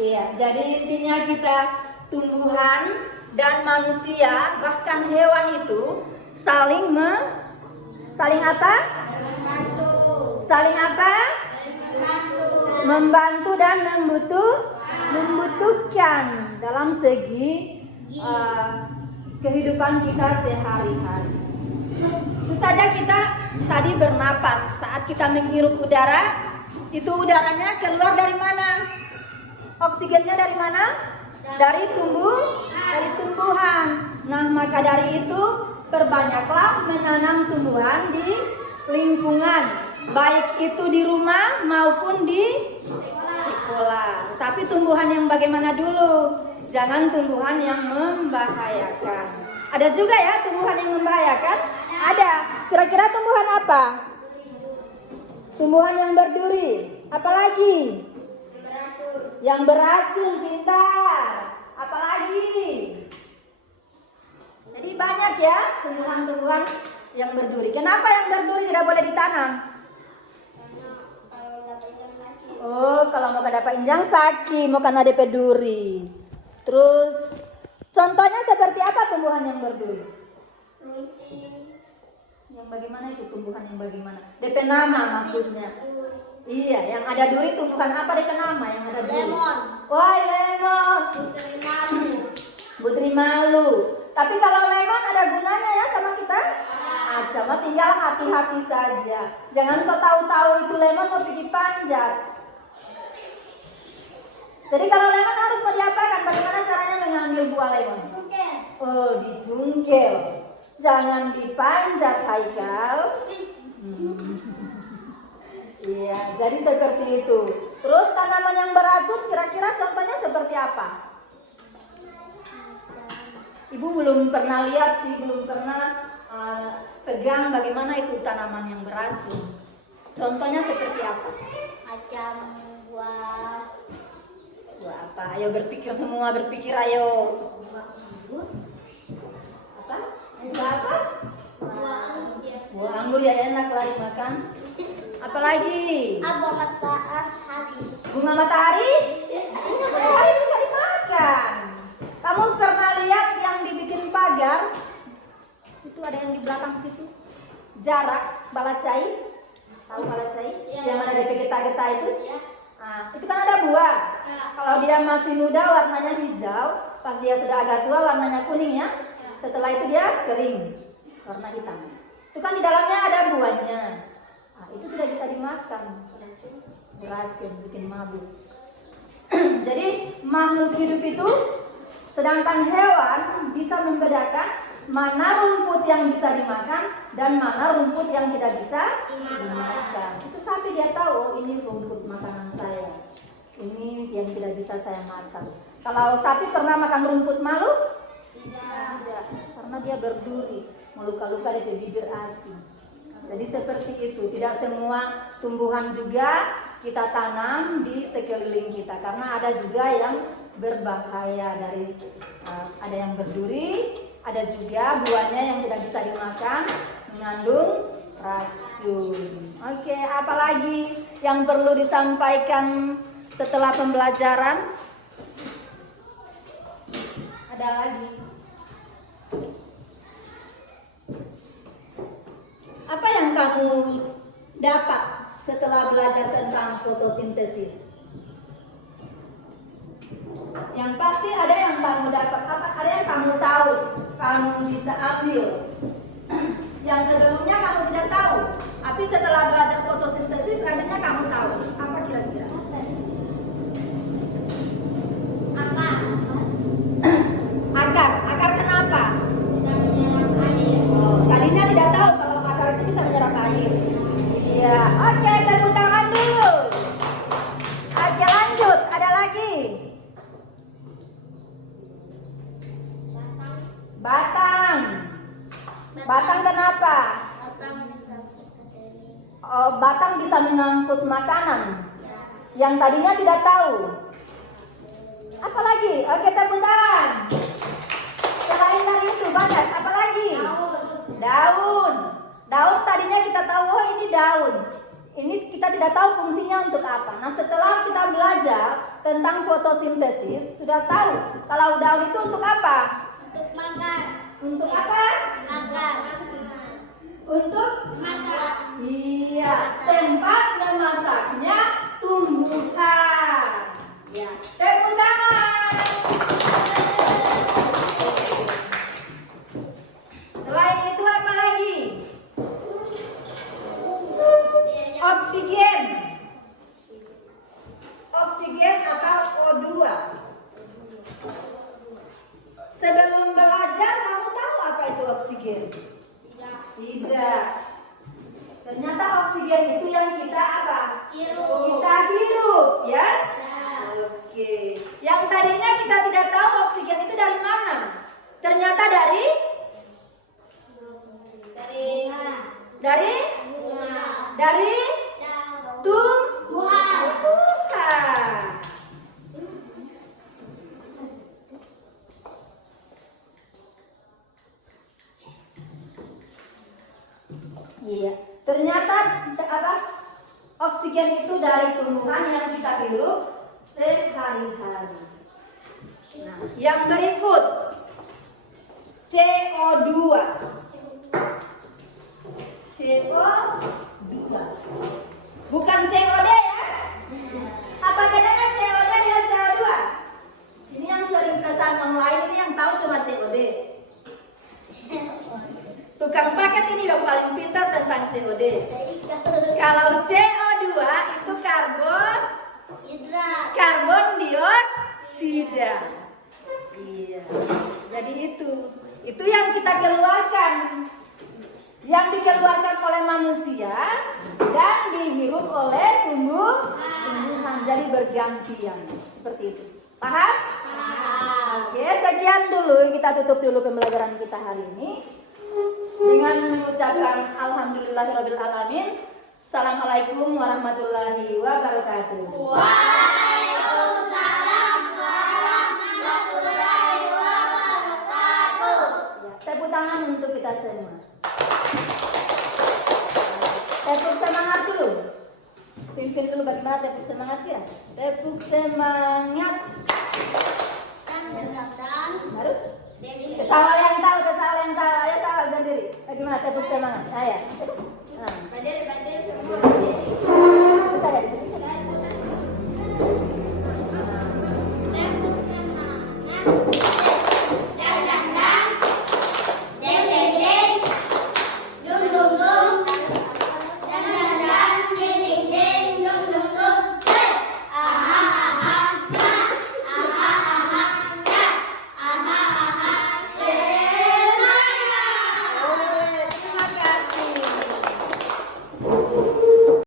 Iya, jadi intinya kita tumbuhan dan manusia bahkan hewan itu saling apa? Saling apa? Membantu dan membutuhkan dalam segi kehidupan kita sehari-hari. Tentu saja kita tadi bernapas, saat kita menghirup udara, itu udaranya keluar dari mana? Oksigennya dari mana? Dari tumbuhan. Nah, maka dari itu perbanyaklah menanam tumbuhan di lingkungan, baik itu di rumah maupun di sekolah. Tapi tumbuhan yang bagaimana dulu? Jangan tumbuhan yang membahayakan. Ada juga ya tumbuhan yang membahayakan? Ada. Kira-kira tumbuhan apa? Tumbuhan yang berduri. Apalagi? Yang beracun, pintar. Apalagi? Jadi banyak ya tumbuhan-tumbuhan yang berduri. Kenapa yang berduri tidak boleh ditanam? Oh, kalau mau dapat injang sakit, mau karena DP duri. Terus contohnya seperti apa tumbuhan yang berduri? Yang bagaimana itu tumbuhan yang bagaimana? DP nama maksudnya. Iya, yang ada duri tumbuhan apa DP nama yang ada duri? Lemon. Wah, lemon. Putri malu. Tapi kalau lemon ada gunanya ya sama kita? Cuma tinggal hati-hati saja. Jangan so tahu-tahu itu lemon mau pergi panjat. Jadi kalau lemon harus mau diapakan? Bagaimana caranya mengambil buah lemon? Oh, dijungkel. Jangan dipanjat, Haikal. Iya, jadi seperti itu. Terus tanaman yang beracun kira-kira contohnya seperti apa? Ibu belum pernah lihat sih, belum pernah pegang bagaimana itu tanaman yang beracun. Contohnya seperti apa? Macam buah Buah apa? Ayo berpikir semua, berpikir ayo. Apa? Buah apa? Buah anggur ya, enak lah dimakan. Apalagi? bunga matahari. Bunga matahari? Bunga matahari bisa dimakan. Kamu pernah lihat yang dibikin pagar? Itu ada yang di belakang situ. Jarak, balacai. Tahu balacai? Ya. Yang ada di getah-getah itu? Ya. Nah, itu kan ada buah. Ya. Kalau dia masih muda warnanya hijau, pas dia sudah agak tua warnanya kuning ya. Setelah itu dia kering, warna hitam. Itu kan di dalamnya ada buahnya. Nah, itu tidak bisa dimakan. Beracun, bikin mabuk. Jadi makhluk hidup itu, sedangkan hewan bisa membedakan mana rumput yang bisa dimakan dan mana rumput yang tidak bisa dimakan. Itu sapi dia tahu, oh, ini rumput makanan saya, ini yang tidak bisa saya makan. Kalau sapi pernah makan rumput malu? Tidak, karena dia berduri, meluka-luka dari bibir hati. Jadi seperti itu, tidak semua tumbuhan juga kita tanam di sekeliling kita, karena ada juga yang berbahaya dari ada yang berduri, ada juga buahnya yang tidak bisa dimakan, mengandung racun. Oke, apalagi yang perlu disampaikan setelah pembelajaran? Ada lagi? Apa yang kamu dapat setelah belajar tentang fotosintesis? Yang pasti ada yang kamu dapat, ada yang kamu tahu, kamu bisa ambil. Yang sebelumnya kamu tidak tahu, tapi setelah belajar fotosintesis akhirnya kamu tahu. Apa kira-kira? Akar kenapa? Bisa menyerap air. Tadinya tidak tahu kalau akar itu bisa menyerap air. Iya, oke, tepuk tangan dulu. Oke, lanjut. Ada lagi. Batang. Batang kenapa? Oh, batang bisa mengangkut makanan. Yang tadinya tidak tahu. Apa lagi? Oke, tepuk tangan. Selain dari itu banyak. Apa lagi? Daun. Daun tadinya kita tahu, oh ini daun. Ini kita tidak tahu fungsinya untuk apa. Nah, setelah kita belajar tentang fotosintesis, sudah tahu kalau daun itu untuk apa? Untuk makan. Untuk apa? Makan. Untuk Masak. iya, tempat memasaknya tumbuhan. Ya, tepuk tangan. Selain itu apa lagi? Oksigen. Oksigen atau O2. Sebelum belajar kamu tahu apa itu oksigen? Tidak. Ternyata oksigen itu yang kita apa? Hirup. Kita hirup, ya? Oke. Yang tadinya kita tidak tahu oksigen itu dari mana? Ternyata dari Bunga. dari Daun. tumbuhan. Iya. Ternyata apa? Oksigen itu dari tumbuhan yang kita hirup sehari-hari. Nah, yang berikut CO2. CO2. Bukan COD ya? Apa bedanya COD dengan CO2? Ini yang sering pesan online, ini yang tahu cuma COD. Tukang paket ini yang paling pintar tentang COD. Kalau CO2 itu karbon dioksida. Iya. Jadi itu yang kita keluarkan. Yang dikeluarkan oleh manusia dan dihirup oleh tumbuhan. Jadi bergantian. Seperti itu. Paham? Oke, sekian dulu. Kita tutup dulu pembelajaran kita hari ini dengan mengucapkan alhamdulillahirabbil alamin. Assalamualaikum warahmatullahi wabarakatuh. Waalaikumsalam warahmatullahi wabarakatuh. Tepuk tangan untuk kita semua. Tepuk semangat dulu. Pimpin dulu bagaimana tepuk semangat ya. Tepuk semangat. Baru? Kesawal yang tahu. Ayo sawal berdiri. Bagaimana tepuk semangat? Ayo. Berdiri. Bisa ya di sini. Tepuk semangat.